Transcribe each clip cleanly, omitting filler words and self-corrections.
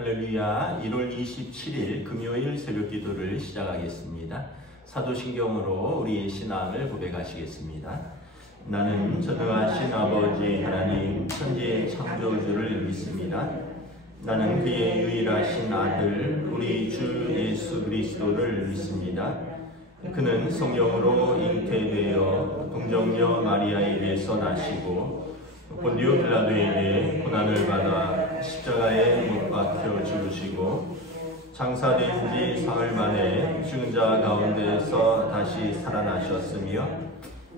할렐루야. 1월 27일 금요일 새벽 기도를 시작하겠습니다. 사도신경으로 우리의 신앙을 고백하시겠습니다. 나는 전능하신 아버지 하나님 천지의 창조주를 믿습니다. 나는 그의 유일하신 아들 우리 주 예수 그리스도를 믿습니다. 그는 성령으로 잉태되어 동정녀 마리아에게서 나시고 본디오 빌라도에게 고난을 받아 십자가에 못 박혀 죽으시고 장사된 지 사흘 만에 죽은 자 가운데서 다시 살아나셨으며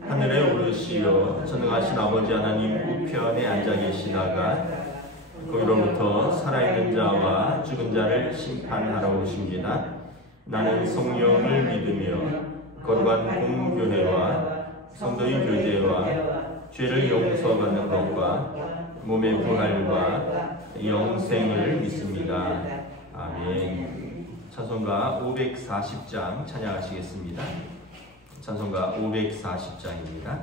하늘에 오르시어 전능하신 아버지 하나님 우편에 앉아 계시다가 거기로부터 살아있는 자와 죽은 자를 심판하러 오십니다. 나는 성령을 믿으며 거룩한 공교회와 성도의 교제와 죄를 용서받는 것과 몸의 부활과 영생을 믿습니다. 아멘. 찬송가 540장 찬양하시겠습니다. 찬송가 540장입니다.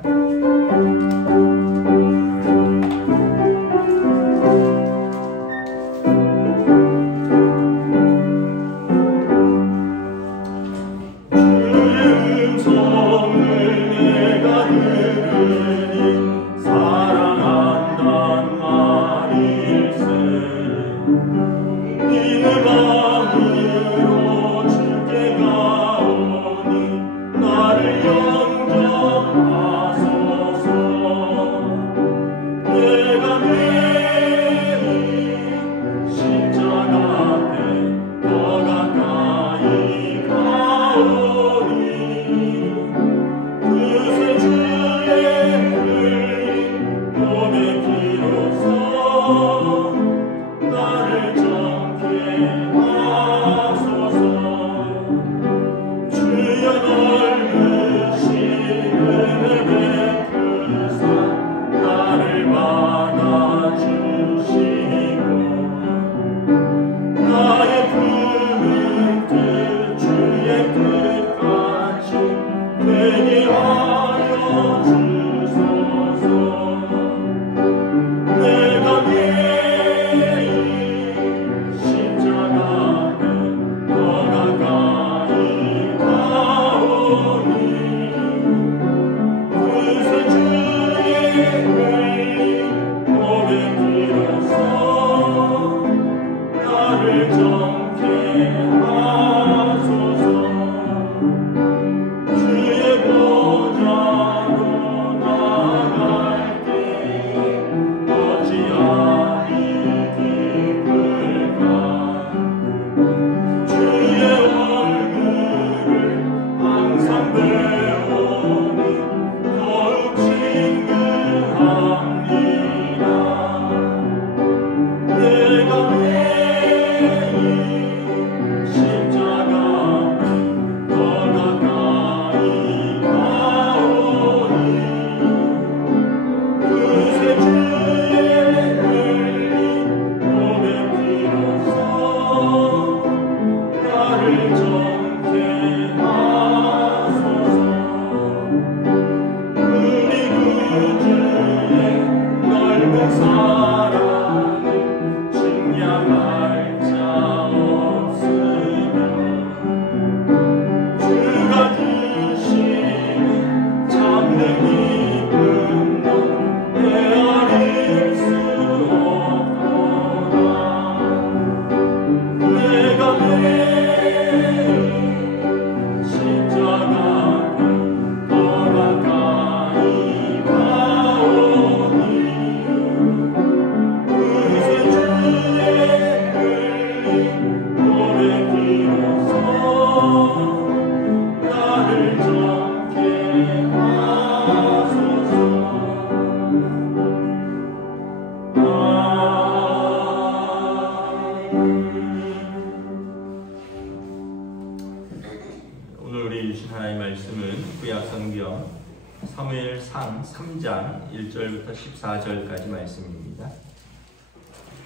사무엘상 3장 1절부터 14절까지 말씀입니다.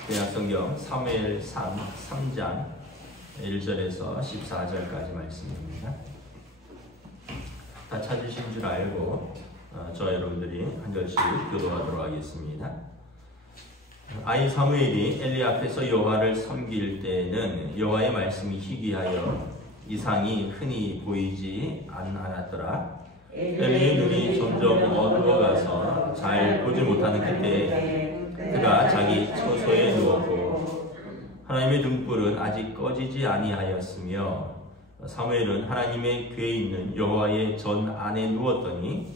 구약성경 사무엘상 3장 1절에서 14절까지 말씀입니다. 다 찾으신 줄 알고 저 여러분들이 한 절씩 교도하도록 하겠습니다. 아이 사무엘이 엘리 앞에서 여호와를 섬길 때에는 여호와의 말씀이 희귀하여 이상이 흔히 보이지 않았더라. 엘리의 눈이 점점 어두워가서 잘 보지 못하는 그때 그가 자기 처소에 누웠고 하나님의 등불은 아직 꺼지지 아니하였으며 사무엘은 하나님의 궤에 있는 여호와의 전 안에 누웠더니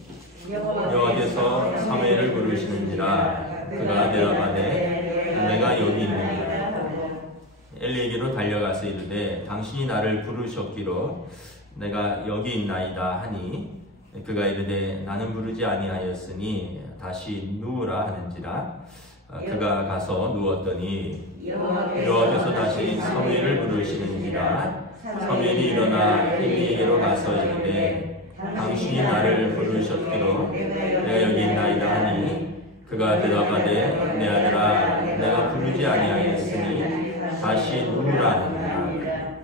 여호와께서 사무엘을 부르시는지라 그가 대답하되 내가 여기 있느니라. 엘리에게로 달려가서 이르되 당신이 나를 부르셨기로 내가 여기 있나이다 하니 그가 이르되 나는 부르지 아니하였으니 다시 누우라 하는지라. 그가 가서 누웠더니 여호와께서 다시 사무엘을 부르시는지라. 사무엘이 일어나 엘리에게로 가서 이르되 당신이 나를 부르셨기로 내가 여기 있나이다 하니 그가 대답하되 내 아들아 내가 부르지 아니하였으니 다시 누우라 하는지라.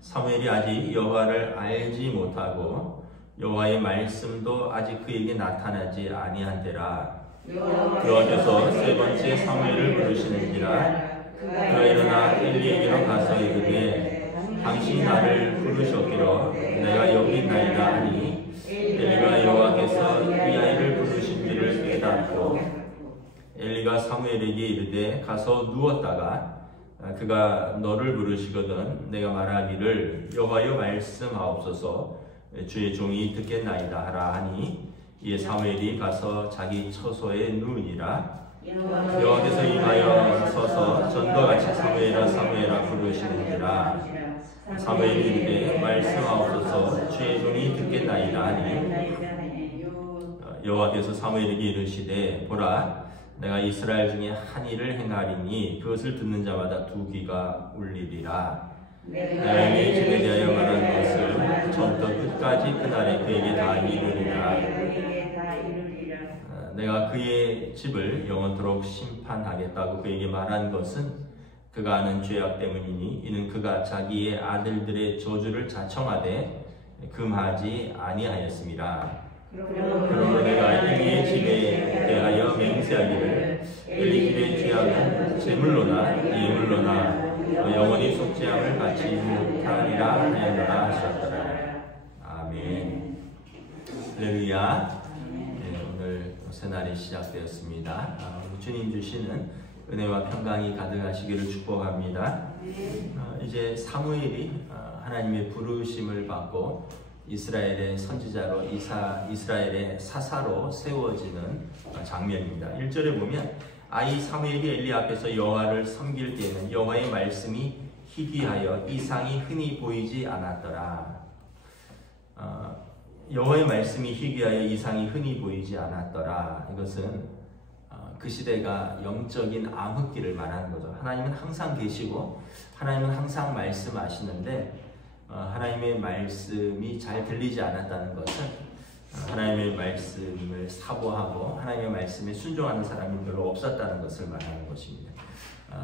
사무엘이 아직 여호와를 알지 못하고 여호와의 말씀도 아직 그에게 나타나지 아니한 때라. 여호와께서 세 번째 사무엘을 부르시는지라. 그가 일어나 엘리에게로 가서 이르되 당신이 나를 부르셨기로 내가 여기 있나이다 하니 엘리가 여호와께서 이 아이를 부르신지를 깨닫고 엘리가 사무엘에게 이르되 가서 누웠다가 그가 너를 부르시거든 내가 말하기를 여호와여 말씀하옵소서 주의 종이 듣겠나이다 하라 하니 이에 사무엘이 가서 자기 처소에 누우니라. 여호와께서 임하여 서서 전과 같이 사무엘아 사무엘아 부르시는지라. 사무엘이 이르되 말씀하옵소서 주의 종이 듣겠나이다 하니 여호와께서 사무엘에게 이르시되 보라 내가 이스라엘 중에 한 일을 행하리니 그것을 듣는 자마다 두 귀가 울리리라. 내가 이 집에 대하여 말한 것을 전부터 끝까지 그날에 그에게 다 이루리라. 내가 그의 집을 영원토록 심판하겠다고 그에게 말한 것은 그가 하는 죄악 때문이니 이는 그가 자기의 아들들의 저주를 자청하되 금하지 아니하였습니다. 그러므로 내가 엘리의 집에 대하여 맹세하기를 엘리 집의 죄악은 제물로나 예물로나 영원히 속죄함을 받지 못하리라 하였노라 하셨더라. 아멘. 할렐루야. 네, 오늘 새날이 시작되었습니다. 주님 주시는 은혜와 평강이 가득하시기를 축복합니다. 이제 사무엘이 하나님의 부르심을 받고 이스라엘의 선지자로 이스라엘의 사사로 세워지는 장면입니다. 1절에 보면 아이 사무엘이 엘리 앞에서 여호와를 섬길 때에는 여호와의 말씀이 희귀하여 이상이 흔히 보이지 않았더라. 여호와의 말씀이 희귀하여 이상이 흔히 보이지 않았더라. 이것은 그 시대가 영적인 암흑기를 말하는 거죠. 하나님은 항상 계시고 하나님은 항상 말씀하시는데 하나님의 말씀이 잘 들리지 않았다는 것은 하나님의 말씀을 사모하고 하나님의 말씀에 순종하는 사람이 별로 없었다는 것을 말하는 것입니다.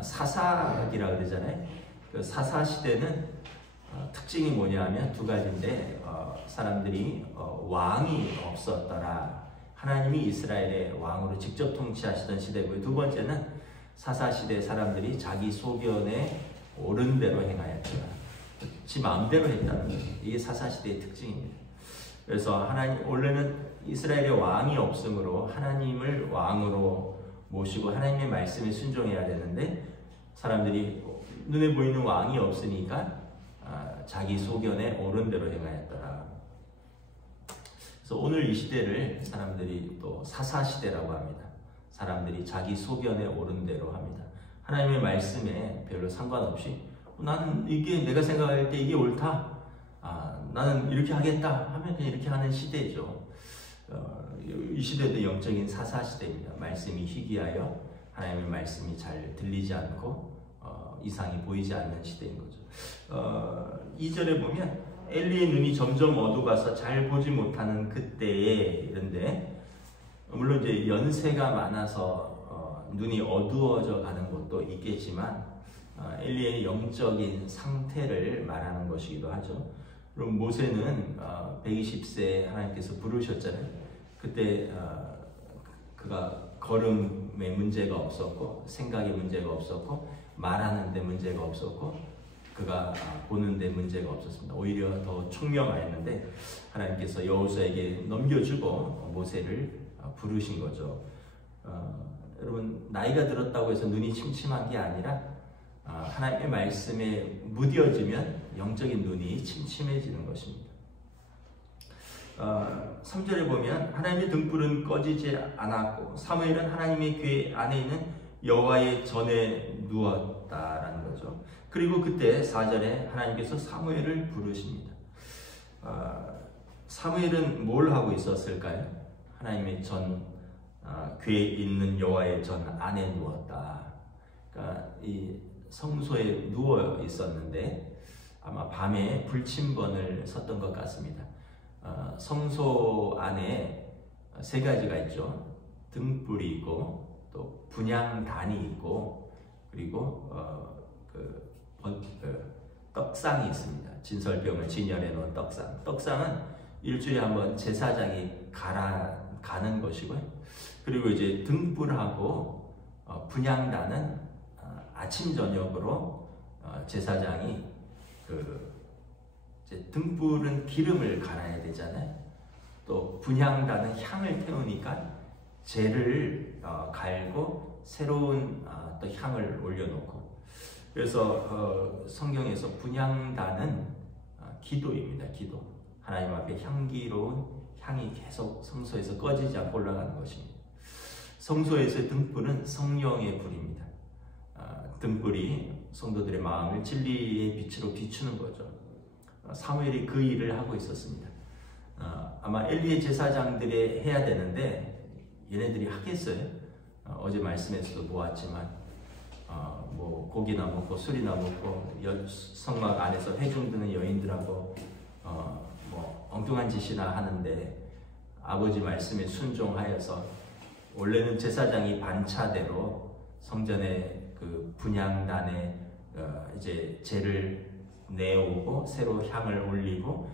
사사기라 그러잖아요. 그 사사 시대는 특징이 뭐냐면 두 가지인데 사람들이 왕이 없었더라. 하나님이 이스라엘의 왕으로 직접 통치하시던 시대고요. 두 번째는 사사 시대 사람들이 자기 소견에 옳은 대로 행하였더라. 지 마음대로 했다는 거예요. 이게 사사 시대의 특징입니다. 그래서 원래는 이스라엘의 왕이 없으므로 하나님을 왕으로 모시고 하나님의 말씀에 순종해야 되는데 사람들이 눈에 보이는 왕이 없으니까 자기 소견에 옳은 대로 행하였더라. 그래서 오늘 이 시대를 사람들이 또 사사 시대라고 합니다. 사람들이 자기 소견에 옳은 대로 합니다. 하나님의 말씀에 별로 상관없이 나는 이게 내가 생각할 때 이게 옳다. 나는 이렇게 하겠다 하면 그냥 이렇게 하는 시대죠. 이 시대도 영적인 사사 시대입니다. 말씀이 희귀하여 하나님의 말씀이 잘 들리지 않고 이상이 보이지 않는 시대인 거죠. 2절에 보면 엘리의 눈이 점점 어두워서 잘 보지 못하는 그때에 이런데 물론 이제 연세가 많아서 눈이 어두워져 가는 것도 있겠지만 엘리의 영적인 상태를 말하는 것이기도 하죠. 그럼 모세는 120세 하나님께서 부르셨잖아요. 그때 그가 걸음에 문제가 없었고, 생각에 문제가 없었고, 말하는 데 문제가 없었고, 그가 보는 데 문제가 없었습니다. 오히려 더 총명하였는데 하나님께서 여호수아에게 넘겨주고 모세를 부르신 거죠. 여러분, 나이가 들었다고 해서 눈이 침침한 게 아니라 하나님의 말씀에 무뎌지면 영적인 눈이 침침해지는 것입니다. 3절에 보면 하나님의 등불은 꺼지지 않았고 사무엘은 하나님의 궤 안에 있는 여호와의 전에 누웠다라는 거죠. 그리고 그때 4절에 하나님께서 사무엘을 부르십니다. 사무엘은 뭘 하고 있었을까요? 하나님의 궤에 있는 여호와의 전 안에 누웠다. 그러니까 이 성소에 누워 있었는데 아마 밤에 불침번을 섰던 것 같습니다. 성소 안에 세 가지가 있죠. 등불이 있고 또 분향단이 있고 그리고 떡상이 있습니다. 진설병을 진열해 놓은 떡상. 떡상은 일주일에 한번 제사장이 가는 것이고요. 그리고 이제 등불하고 분향단은 아침 저녁으로 제사장이 이제 등불은 기름을 갈아야 되잖아요. 또 분향단은 향을 태우니까 재를 갈고 새로운 또 향을 올려놓고. 그래서 성경에서 분향단은 기도입니다. 기도. 하나님 앞에 향기로운 향이 계속 성소에서 꺼지지 않고 올라가는 것입니다. 성소에서의 등불은 성령의 불입니다. 등불이 성도들의 마음을 진리의 빛으로 비추는 거죠. 사무엘이 그 일을 하고 있었습니다. 아마 엘리의 제사장들이 해야 되는데 얘네들이 하겠어요? 어제 말씀에서도 보았지만 뭐 고기나 먹고 술이나 먹고 성막 안에서 회중 드는 여인들하고 뭐 엉뚱한 짓이나 하는데 아버지 말씀에 순종하여서 원래는 제사장이 반차대로 성전의 그 분향단에 이제 재를 내오고 새로 향을 올리고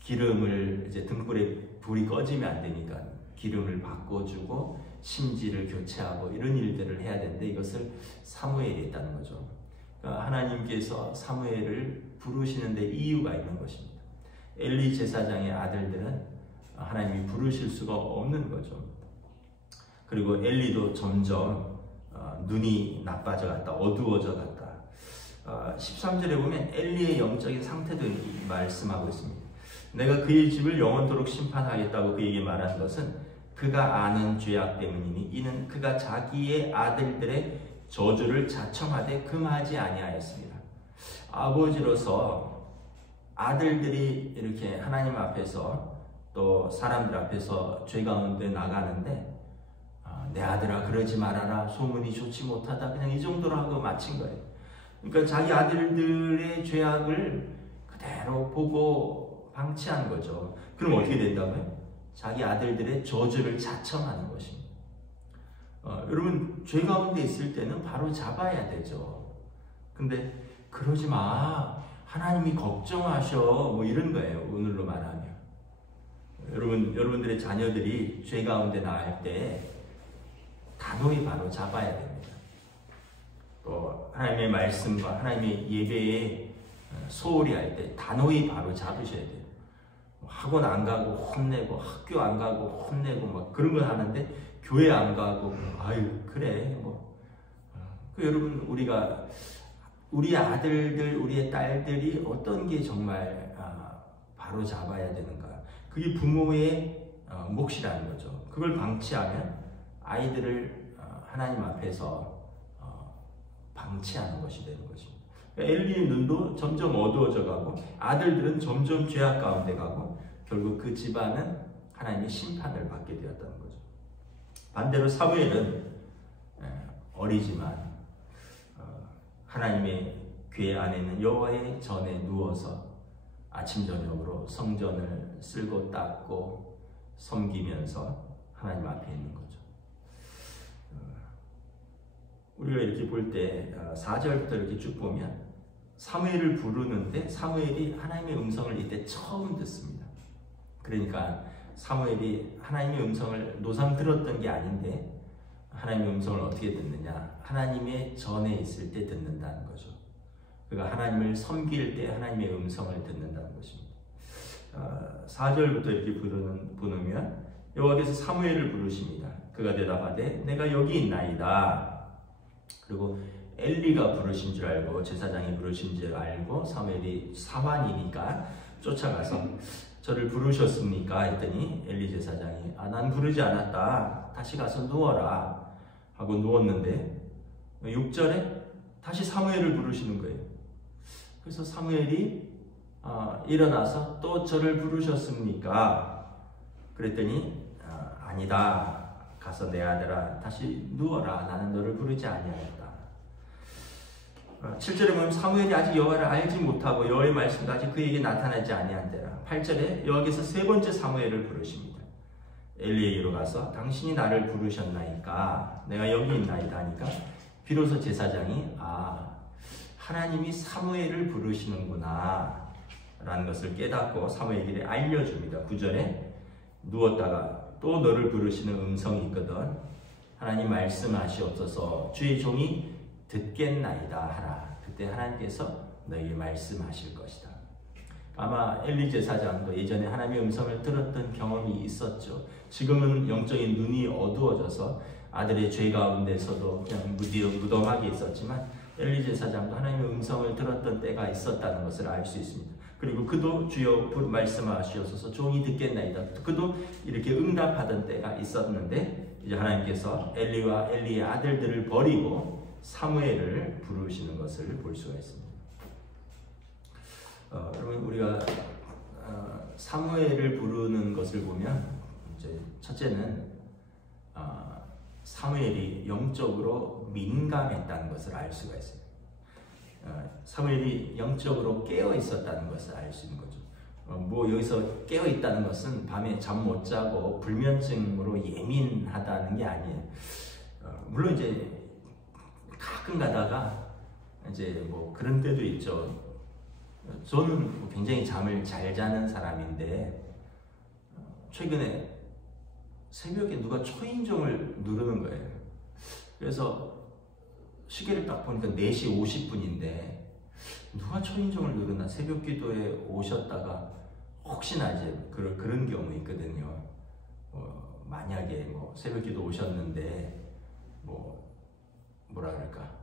기름을 이제 등불에 불이 꺼지면 안 되니까 기름을 바꿔주고 심지를 교체하고 이런 일들을 해야 되는데 이것을 사무엘이 했다는 거죠. 그러니까 하나님께서 사무엘을 부르시는데 이유가 있는 것입니다. 엘리 제사장의 아들들은 하나님이 부르실 수가 없는 거죠. 그리고 엘리도 점점 눈이 나빠져 갔다, 어두워져 갔다. 13절에 보면 엘리의 영적인 상태도 말씀하고 있습니다. 내가 그의 집을 영원토록 심판하겠다고 그에게 말한 것은 그가 아는 죄악 때문이니 이는 그가 자기의 아들들의 저주를 자청하되 금하지 아니하였습니다. 아버지로서 아들들이 이렇게 하나님 앞에서 또 사람들 앞에서 죄 가운데 나가는데 내 아들아 그러지 말아라 소문이 좋지 못하다 그냥 이 정도로 하고 마친 거예요. 그러니까 자기 아들들의 죄악을 그대로 보고 방치한 거죠. 그럼 어떻게 된다고요? 자기 아들들의 저주를 자청하는 것입니다. 여러분 죄 가운데 있을 때는 바로 잡아야 되죠. 근데 그러지 마 하나님이 걱정하셔 뭐 이런 거예요. 오늘로 말하면 여러분들의 자녀들이 죄 가운데 나갈 때 단호히 바로 잡아야 됩니다. 또 하나님의 말씀과 하나님의 예배에 소홀히 할 때 단호히 바로 잡으셔야 돼요. 학원 안 가고 혼내고 학교 안 가고 혼내고 막 그런 걸 하는데 교회 안 가고 아유 그래 뭐 여러분 우리가 우리 아들들 우리의 딸들이 어떤 게 정말 바로 잡아야 되는가 그게 부모의 몫이라는 거죠. 그걸 방치하면 아이들을 하나님 앞에서 방치하는 것이 되는 것입니다. 엘리의 눈도 점점 어두워져 가고 아들들은 점점 죄악 가운데 가고 결국 그 집안은 하나님의 심판을 받게 되었다는 거죠. 반대로 사무엘은 어리지만 하나님의 궤 안에 있는 여호와의 전에 누워서 아침 저녁으로 성전을 쓸고 닦고 섬기면서 하나님 앞에 있는 거죠. 우리가 이렇게 볼 때 4절부터 이렇게 쭉 보면 사무엘을 부르는데 사무엘이 하나님의 음성을 이때 처음 듣습니다. 그러니까 사무엘이 하나님의 음성을 노상 들었던 게 아닌데 하나님의 음성을 어떻게 듣느냐? 하나님의 전에 있을 때 듣는다는 거죠. 그가 하나님을 섬길 때 하나님의 음성을 듣는다는 것입니다. 4절부터 이렇게 부르면 여호와께서 사무엘을 부르십니다. 그가 대답하되 내가 여기 있나이다. 그리고 엘리가 부르신 줄 알고 제사장이 부르신 줄 알고 사무엘이 사환이니까 쫓아가서 저를 부르셨습니까? 했더니 엘리 제사장이 난 부르지 않았다. 다시 가서 누워라 하고 누웠는데 6절에 다시 사무엘을 부르시는 거예요. 그래서 사무엘이 일어나서 또 저를 부르셨습니까? 그랬더니 아니다. 가서 내 아들아 다시 누워라. 나는 너를 부르지 아니하였다. 7절에 보면 사무엘이 아직 여호와를 알지 못하고 여호와의 말씀도 아직 그에게 나타나지 아니한대라. 8절에 여호와께서 세 번째 사무엘을 부르십니다. 엘리에게로 가서 당신이 나를 부르셨나이까? 내가 여기 있나이다 하니까 비로소 제사장이 하나님이 사무엘을 부르시는구나 라는 것을 깨닫고 사무엘에게 알려줍니다. 9절에 누웠다가 또 너를 부르시는 음성이 있거든. 하나님 말씀하시옵소서 주의 종이 듣겠나이다 하라. 그때 하나님께서 너에게 말씀하실 것이다. 아마 엘리 제사장도 예전에 하나님의 음성을 들었던 경험이 있었죠. 지금은 영적인 눈이 어두워져서 아들의 죄 가운데서도 그냥 무덤하게 있었지만 엘리 제사장도 하나님의 음성을 들었던 때가 있었다는 것을 알 수 있습니다. 그리고 그도 주여 말씀하시옵소서 종이 듣겠나이다. 그도 이렇게 응답하던 때가 있었는데 이제 하나님께서 엘리와 엘리의 아들들을 버리고 사무엘을 부르시는 것을 볼 수가 있습니다. 여러분 우리가 사무엘을 부르는 것을 보면 이제 첫째는 사무엘이 영적으로 민감했다는 것을 알 수가 있어요. 사무엘이 영적으로 깨어 있었다는 것을 알 수 있는 거죠. 여기서 깨어 있다는 것은 밤에 잠 못 자고 불면증으로 예민하다는 게 아니에요. 물론 이제 가끔 가다가 이제 그런 때도 있죠. 저는 굉장히 잠을 잘 자는 사람인데 최근에 새벽에 누가 초인종을 누르는 거예요. 그래서 시계를 딱 보니까 4시 50분인데 누가 초인종을 누르나 새벽 기도에 오셨다가 혹시나 이제 그런 경우 있거든요. 만약에 새벽 기도 오셨는데 뭐라 그럴까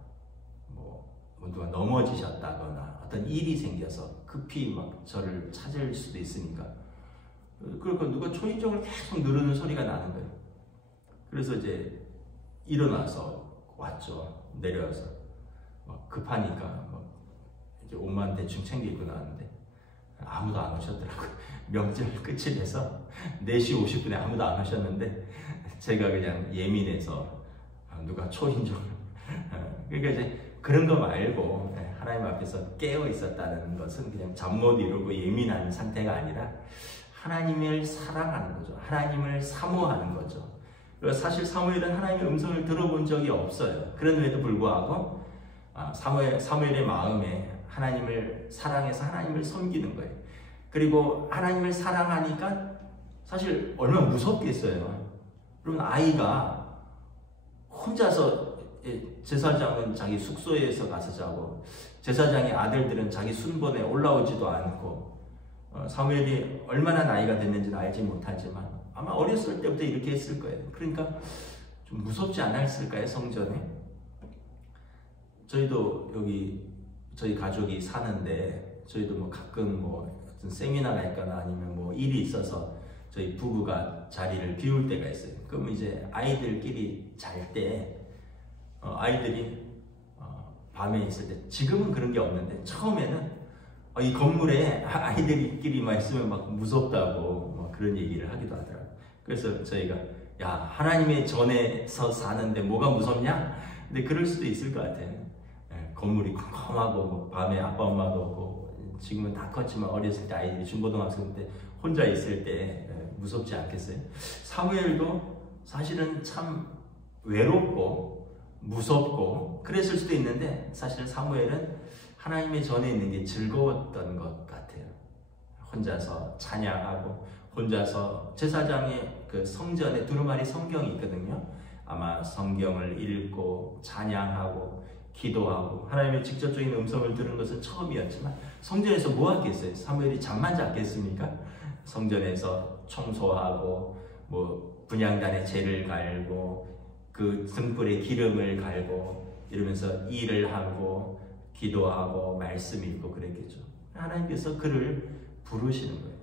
누가 넘어지셨다거나 어떤 일이 생겨서 급히 저를 찾을 수도 있으니까 그러니까 누가 초인종을 계속 누르는 소리가 나는 거예요. 그래서 이제 일어나서 왔죠. 내려와서 급하니까 이제 옷만 대충 챙겨 입고 나왔는데 아무도 안 오셨더라고요. 명절 끝이 돼서 4시 50분에 아무도 안 오셨는데 제가 그냥 예민해서 누가 초인종을 그러니까 이제 그런 거 말고 하나님 앞에서 깨어 있었다는 것은 그냥 잠 못 이루고 예민한 상태가 아니라 하나님을 사랑하는 거죠. 하나님을 사모하는 거죠. 사실 사무엘은 하나님의 음성을 들어본 적이 없어요. 그런데도 불구하고 사무엘의 마음에 하나님을 사랑해서 하나님을 섬기는 거예요. 그리고 하나님을 사랑하니까 사실 얼마나 무섭겠어요. 그러면 아이가 혼자서 제사장은 자기 숙소에서 가서 자고 제사장의 아들들은 자기 순번에 올라오지도 않고 사무엘이 얼마나 나이가 됐는지는 알지 못하지만 아마 어렸을 때부터 이렇게 했을 거예요. 그러니까 좀 무섭지 않았을까요? 성전에 저희도 여기 저희 가족이 사는데 저희도 가끔 어떤 세미나가 있거나 아니면 일이 있어서 저희 부부가 자리를 비울 때가 있어요. 그러면 이제 아이들끼리 잘 때 아이들이 밤에 있을 때 지금은 그런 게 없는데 처음에는 이 건물에 아이들끼리만 있으면 무섭다고 그런 얘기를 하기도 하더라고요. 그래서 저희가 하나님의 전에서 사는데 뭐가 무섭냐? 근데 그럴 수도 있을 것 같아요. 건물이 컴컴하고 밤에 아빠 엄마도 없고 지금은 다 컸지만 어렸을 때 아이들이 중고등학생 때 혼자 있을 때 무섭지 않겠어요? 사무엘도 사실은 참 외롭고 무섭고 그랬을 수도 있는데 사실 사무엘은 하나님의 전에 있는 게 즐거웠던 것 같아요. 혼자서 찬양하고 혼자서 제사장의 그 성전에 두루마리 성경이 있거든요. 아마 성경을 읽고 찬양하고 기도하고 하나님의 직접적인 음성을 들은 것은 처음이었지만 성전에서 뭐 하겠어요? 사무엘이 잠만 잤겠습니까? 성전에서 청소하고 뭐 분향단에 재를 갈고 그 등불에 기름을 갈고 이러면서 일을 하고 기도하고 말씀 읽고 그랬겠죠. 하나님께서 그를 부르시는 거예요.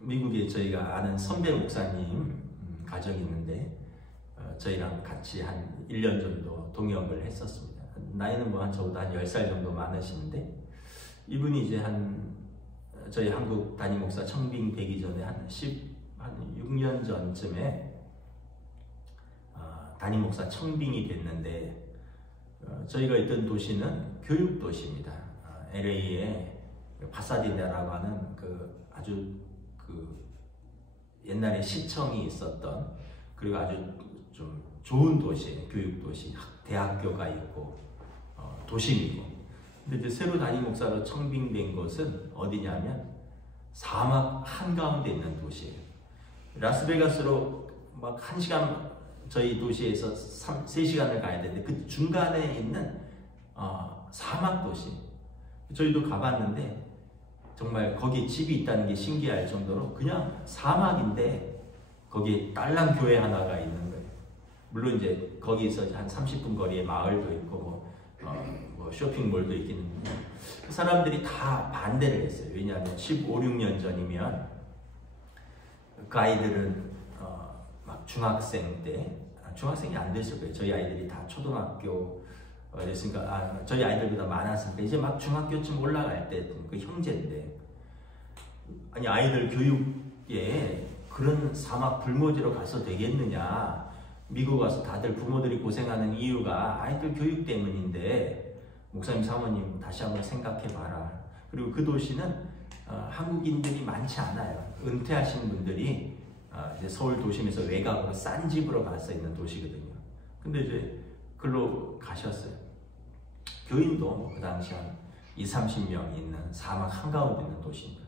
미국에 저희가 아는 선배 목사님 가정이 있는데 저희랑 같이 한 1년 정도 동역을 했었습니다. 나이는 뭐 저보다 한 10살 정도 많으시는데 이분이 이제 저희 한국 담임 목사 청빙되기 전에 한 6년 전쯤에 담임 목사 청빙이 됐는데 저희가 있던 도시는 교육 도시입니다. LA에 파사디나라고 하는 아주 옛날에 시청이 있었던 그리고 아주 좀 좋은 도시, 교육 도시, 대학교가 있고 도심이고. 근데 이제 새로 담임 목사로 청빙된 곳은 어디냐면 사막 한가운데 있는 도시예요. 라스베가스로 막 1시간 저희 도시에서 3시간을 가야 되는데 그 중간에 있는 사막 도시. 저희도 가봤는데 정말 거기 집이 있다는 게 신기할 정도로 그냥 사막인데 거기에 딸랑 교회 하나가 있는 거예요. 물론 이제 거기서 한 30분 거리에 마을도 있고 뭐 쇼핑몰도 있긴 있는데 사람들이 다 반대를 했어요. 왜냐하면 15, 16년 전이면 그 아이들은 막 중학생 때 중학생이 안 됐을 거예요. 저희 아이들이 다 초등학교 됐으니까 저희 아이들보다 많았으니까 이제 막 중학교쯤 올라갈 때 그 형제인데 아니 아이들 교육에 그런 사막 불모지로 가서 되겠느냐. 미국 와서 다들 부모들이 고생하는 이유가 아이들 교육 때문인데 목사님 사모님 다시 한번 생각해 봐라. 그리고 그 도시는 한국인들이 많지 않아요. 은퇴하신 분들이 이제 서울 도심에서 외곽으로 싼 집으로 가서 있는 도시거든요. 근데 이제 글로 가셨어요. 교인도 그 당시 한 20-30명 있는 사막 한가운데 있는 도시입니다.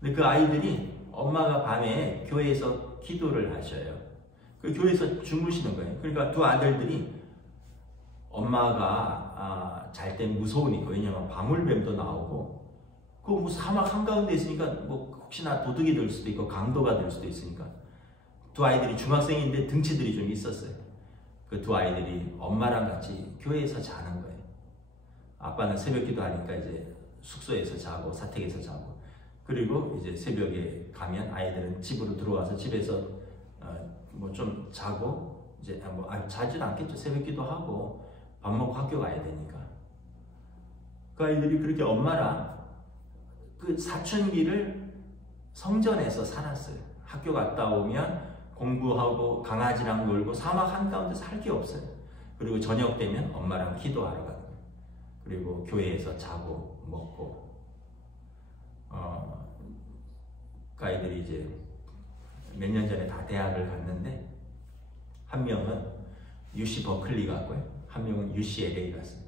근데 그 아이들이 엄마가 밤에 교회에서 기도를 하셔요. 그 교회에서 주무시는 거예요. 그러니까 두 아들들이 엄마가 잘 때 무서우니까 왜냐면 바물뱀도 나오고 그 사막 한가운데 있으니까 뭐 혹시나 도둑이 될 수도 있고 강도가 될 수도 있으니까 두 아이들이 중학생인데 등치들이 좀 있었어요. 그 두 아이들이 엄마랑 같이 교회에서 자는 거예요. 아빠는 새벽 기도하니까 이제 숙소에서 자고 사택에서 자고 그리고 이제 새벽에 가면 아이들은 집으로 들어와서 집에서 뭐 좀 자고 이제 자지는 않겠죠. 새벽 기도하고 밥 먹고 학교 가야 되니까 그 아이들이 그렇게 엄마랑 그 사춘기를 성전에서 살았어요. 학교 갔다 오면 공부하고 강아지랑 놀고 사막 한가운데서 할 게 없어요. 그리고 저녁 되면 엄마랑 기도하러 가는 거예요. 그리고 교회에서 자고 먹고 그 아이들이 이제 몇 년 전에 다 대학을 갔는데 한 명은 UC 버클리 갔고요. 한 명은 UCLA 갔어요.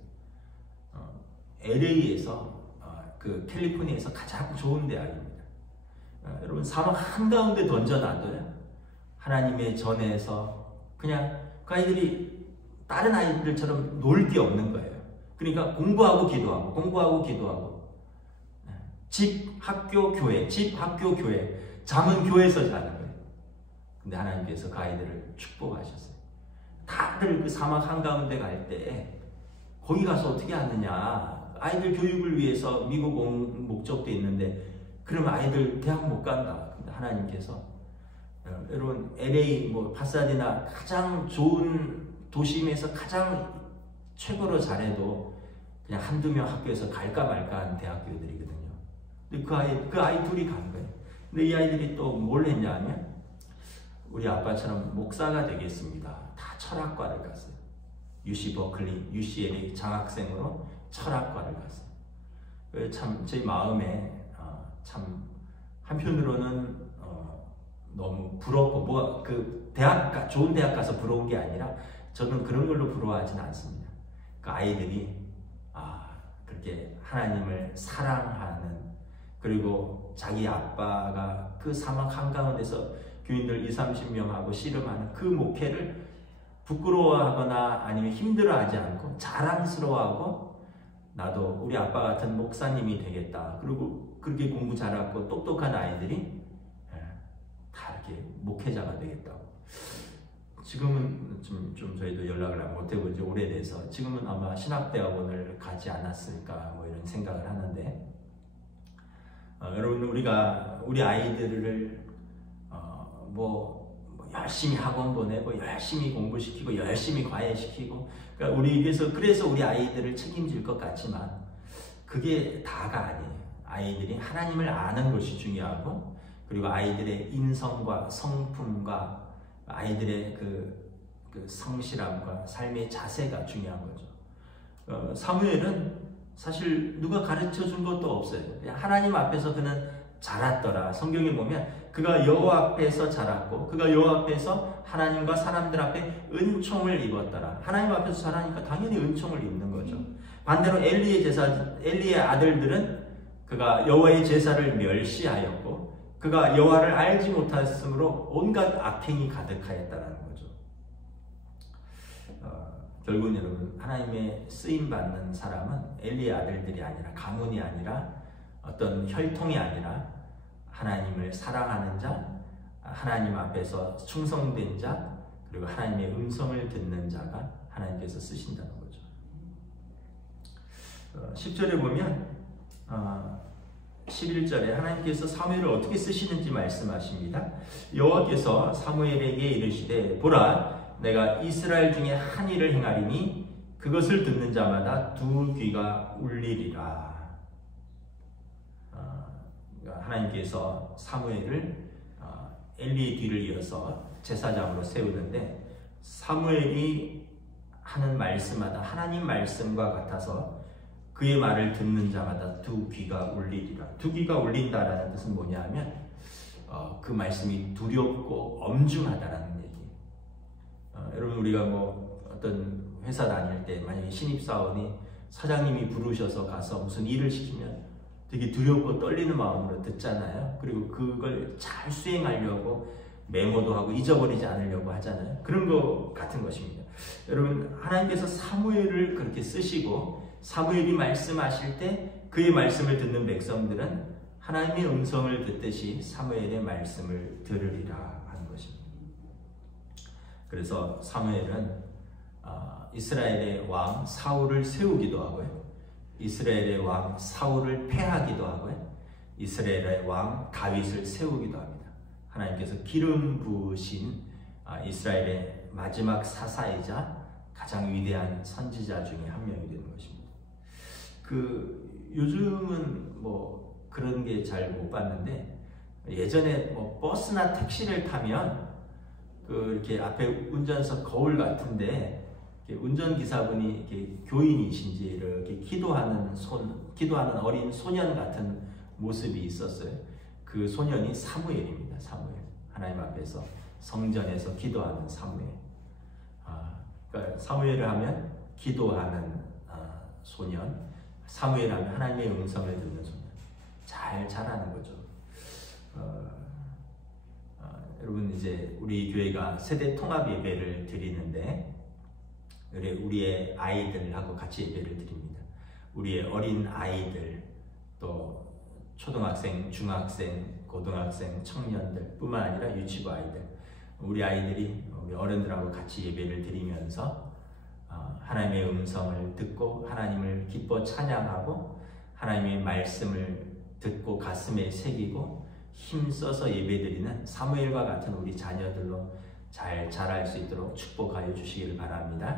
LA에서 그 캘리포니아에서 가장 좋은 대학입니다. 여러분 사막 한가운데 던져놔도요. 하나님의 전에서 그냥 그 아이들이 다른 아이들처럼 놀 게 없는 거예요. 그러니까 공부하고 기도하고 공부하고 기도하고 집, 학교, 교회, 집, 학교, 교회 잠은 교회에서 자는 거예요. 근데 하나님께서 그 아이들을 축복하셨어요. 다들 그 사막 한가운데 갈 때 거기 가서 어떻게 하느냐. 아이들 교육을 위해서 미국 온 목적도 있는데 그러면 아이들 대학 못 간다. 근데 하나님께서 여러분 LA 뭐 파사디나 가장 좋은 도심에서 가장 최고로 잘해도 그냥 한두 명 학교에서 갈까 말까 하는 대학교들이거든요. 근데 그 아이 둘이 간 거예요. 근데 이 아이들이 또 뭘 했냐 하면 우리 아빠처럼 목사가 되겠습니다. 다 철학과를 갔어요. UC 버클리, UCLA 장학생으로 철학과를 갔어요. 참 제 마음에 참 한편으로는 너무 부럽고 뭐 그 좋은 대학 가서 부러운 게 아니라 저는 그런 걸로 부러워하지는 않습니다. 그 아이들이 그렇게 하나님을 사랑하는 그리고 자기 아빠가 그 사막 한가운데서 교인들 20-30명하고 씨름하는 그 목회를 부끄러워하거나 아니면 힘들어하지 않고 자랑스러워하고 나도 우리 아빠 같은 목사님이 되겠다. 그리고 그렇게 공부 잘하고 똑똑한 아이들이 다 이렇게 목회자가 되겠다고. 지금은 좀 저희도 연락을 못해본 지 오래돼서 지금은 아마 신학대학원을 가지 않았을까 뭐 이런 생각을 하는데, 여러분 우리가 우리 아이들을 뭐 열심히 학원 보내고 열심히 공부시키고 열심히 과외시키고, 그러니까 그래서 우리 아이들을 책임질 것 같지만 그게 다가 아니에요. 아이들이 하나님을 아는 것이 중요하고, 그리고 아이들의 인성과 성품과 아이들의 그 성실함과 삶의 자세가 중요한 거죠. 사무엘은 사실 누가 가르쳐 준 것도 없어요. 그냥 하나님 앞에서 그는 자랐더라. 성경에 보면 그가 여호와 앞에서 자랐고 그가 여호와 앞에서 하나님과 사람들 앞에 은총을 입었더라. 하나님 앞에서 자라니까 당연히 은총을 입는 거죠. 반대로 엘리의 아들들은 그가 여호와의 제사를 멸시하였고 그가 여호와를 알지 못했으므로 온갖 악행이 가득하였다라는 거죠. 결국은 여러분 하나님의 쓰임 받는 사람은 엘리의 아들들이 아니라 가문이 아니라 어떤 혈통이 아니라 하나님을 사랑하는 자, 하나님 앞에서 충성된 자, 그리고 하나님의 음성을 듣는 자가 하나님께서 쓰신다는 거죠. 10절에 보면 11절에 하나님께서 사무엘을 어떻게 쓰시는지 말씀하십니다. 여호와께서 사무엘에게 이르시되 보라 내가 이스라엘 중에 한 일을 행하리니 그것을 듣는 자마다 두 귀가 울리리라. 하나님께서 사무엘을 엘리의 뒤를 이어서 제사장으로 세우는데 사무엘이 하는 말씀마다 하나님 말씀과 같아서 그의 말을 듣는 자마다 두 귀가 울리리라. 두 귀가 울린다라는 뜻은 뭐냐면 그 말씀이 두렵고 엄중하다라는 얘기예요. 여러분 우리가 뭐 어떤 회사 다닐 때 만약에 신입사원이 사장님이 부르셔서 가서 무슨 일을 시키면 되게 두렵고 떨리는 마음으로 듣잖아요. 그리고 그걸 잘 수행하려고 메모도 하고 잊어버리지 않으려고 하잖아요. 그런 거 같은 것입니다. 여러분 하나님께서 사무엘을 그렇게 쓰시고 사무엘이 말씀하실 때 그의 말씀을 듣는 백성들은 하나님의 음성을 듣듯이 사무엘의 말씀을 들으리라 하는 것입니다. 그래서 사무엘은 이스라엘의 왕 사울을 세우기도 하고요. 이스라엘의 왕 사울을 패하기도 하고요. 이스라엘의 왕 다윗을 세우기도 합니다. 하나님께서 기름 부으신 이스라엘의 마지막 사사이자 가장 위대한 선지자 중에 한 명이 되는 것입니다. 요즘은 뭐 그런 게 잘 못 봤는데 예전에 뭐 버스나 택시를 타면 이렇게 앞에 운전석 거울 같은데 운전기사분이 이렇게 교인이신지 이렇게 기도하는 어린 소년 같은 모습이 있었어요. 그 소년이 사무엘입니다. 사무엘. 하나님 앞에서 성전에서 기도하는 사무엘. 그러니까 사무엘을 하면 기도하는 소년, 사무엘 하면 하나님의 음성을 듣는 소년. 잘 자라는 거죠. 여러분 이제 우리 교회가 세대 통합 예배를 드리는데 우리의 아이들하고 같이 예배를 드립니다. 우리의 어린 아이들, 또 초등학생, 중학생, 고등학생, 청년들 뿐만 아니라 유치부 아이들, 우리 아이들이 우리 어른들하고 같이 예배를 드리면서 하나님의 음성을 듣고 하나님을 기뻐 찬양하고 하나님의 말씀을 듣고 가슴에 새기고 힘써서 예배드리는 사무엘과 같은 우리 자녀들로 잘 자랄 수 있도록 축복하여 주시기를 바랍니다.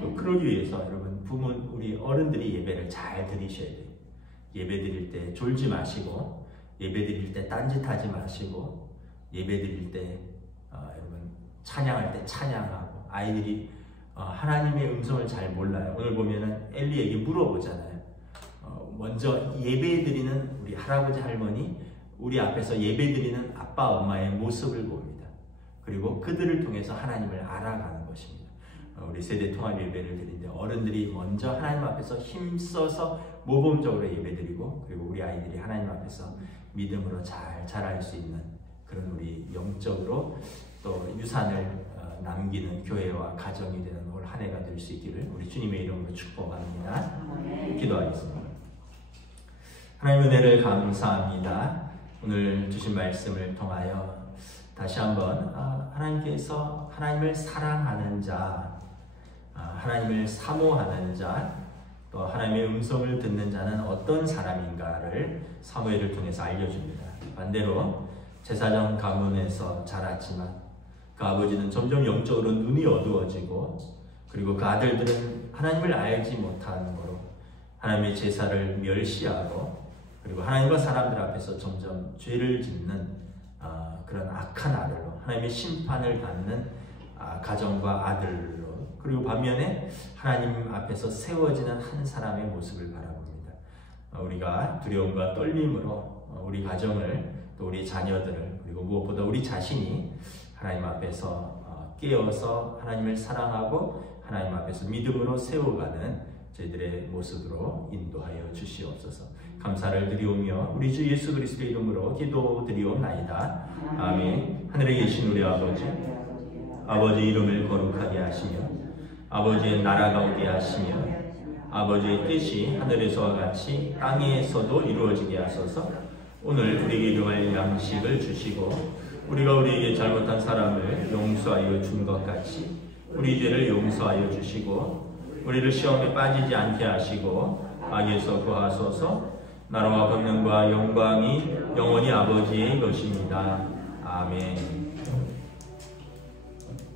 또 그러기 위해서 여러분 우리 어른들이 예배를 잘 드리셔야 돼요. 예배 드릴 때 졸지 마시고, 예배 드릴 때 딴짓하지 마시고, 예배 드릴 때 여러분 찬양할 때 찬양하고. 아이들이 하나님의 음성을 잘 몰라요. 오늘 보면은 엘리에게 물어보잖아요. 먼저 예배 드리는 우리 할아버지 할머니, 우리 앞에서 예배 드리는 아빠 엄마의 모습을 봅니다. 그리고 그들을 통해서 하나님을 알아가는 것입니다. 우리 세대 통합 예배를 드리는데 어른들이 먼저 하나님 앞에서 힘써서 모범적으로 예배 드리고, 그리고 우리 아이들이 하나님 앞에서 믿음으로 잘 자랄 수 있는 그런 우리 영적으로 또 유산을 남기는 교회와 가정이 되는 올 한 해가 될 수 있기를 우리 주님의 이름으로 축복합니다. 기도하겠습니다. 하나님 은혜를 감사합니다. 오늘 주신 말씀을 통하여 다시 한번 하나님께서 하나님을 사랑하는 자, 하나님을 사모하는 자, 또 하나님의 음성을 듣는 자는 어떤 사람인가를 사무엘을 통해서 알려줍니다. 반대로 제사장 가문에서 자랐지만 그 아버지는 점점 영적으로 눈이 어두워지고 그리고 그 아들들은 하나님을 알지 못하는 거로 하나님의 제사를 멸시하고 그리고 하나님과 사람들 앞에서 점점 죄를 짓는 그런 악한 아들로 하나님의 심판을 받는 가정과 아들로 그리고 반면에 하나님 앞에서 세워지는 한 사람의 모습을 바라봅니다. 우리가 두려움과 떨림으로 우리 가정을 또 우리 자녀들을 그리고 무엇보다 우리 자신이 하나님 앞에서 깨어서 하나님을 사랑하고 하나님 앞에서 믿음으로 세워가는 저희들의 모습으로 인도하여 주시옵소서. 감사를 드리오며 우리 주 예수 그리스도의 이름으로 기도드리옵나이다. 아멘. 하늘에 계신 우리 아버지, 아버지 이름을 거룩하게 하시며 아버지의 나라가 오게 하시며 아버지의 뜻이 하늘에서와 같이 땅에서도 이루어지게 하소서. 오늘 우리에게 일용할 양식을 주시고 우리가 우리에게 잘못한 사람을 용서하여 준 것 같이 우리 죄를 용서하여 주시고 우리를 시험에 빠지지 않게 하시고 악에서 구하소서. 나라와 권능과 영광이 영원히 아버지의 것입니다. 아멘.